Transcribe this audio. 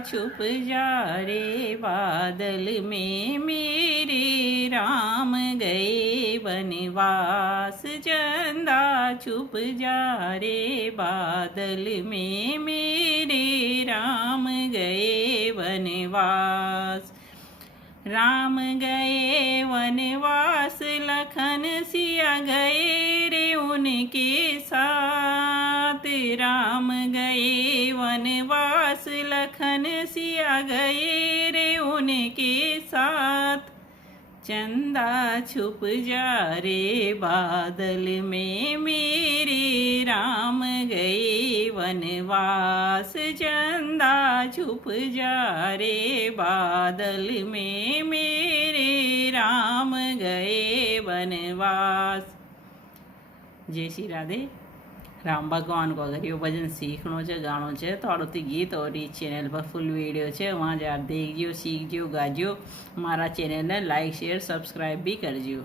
छुप जा रे बादल में मेरे राम गए वनवास। चंदा छुप जा रे बादल में मेरे राम गए वनवास। राम गए वनवास लखन सिया गए रे उनके साथ। राम गए वनवास लखन सिया गए रे उनके साथ। चंदा छुप जा रे बादल में मेरे राम गए वनवास। चंदा छुप जा रे बादल में मेरे राम गए वनवास। जय श्री राधे। राम भगवान को अगर ये भजन सीखनो है गानो है तो आड़ती गीत और इस चैनल पर फुल वीडियो है, वहाँ जा देखियो सीखियो गाजियो। हमारा चैनल है लाइक शेयर सब्सक्राइब भी करजियो।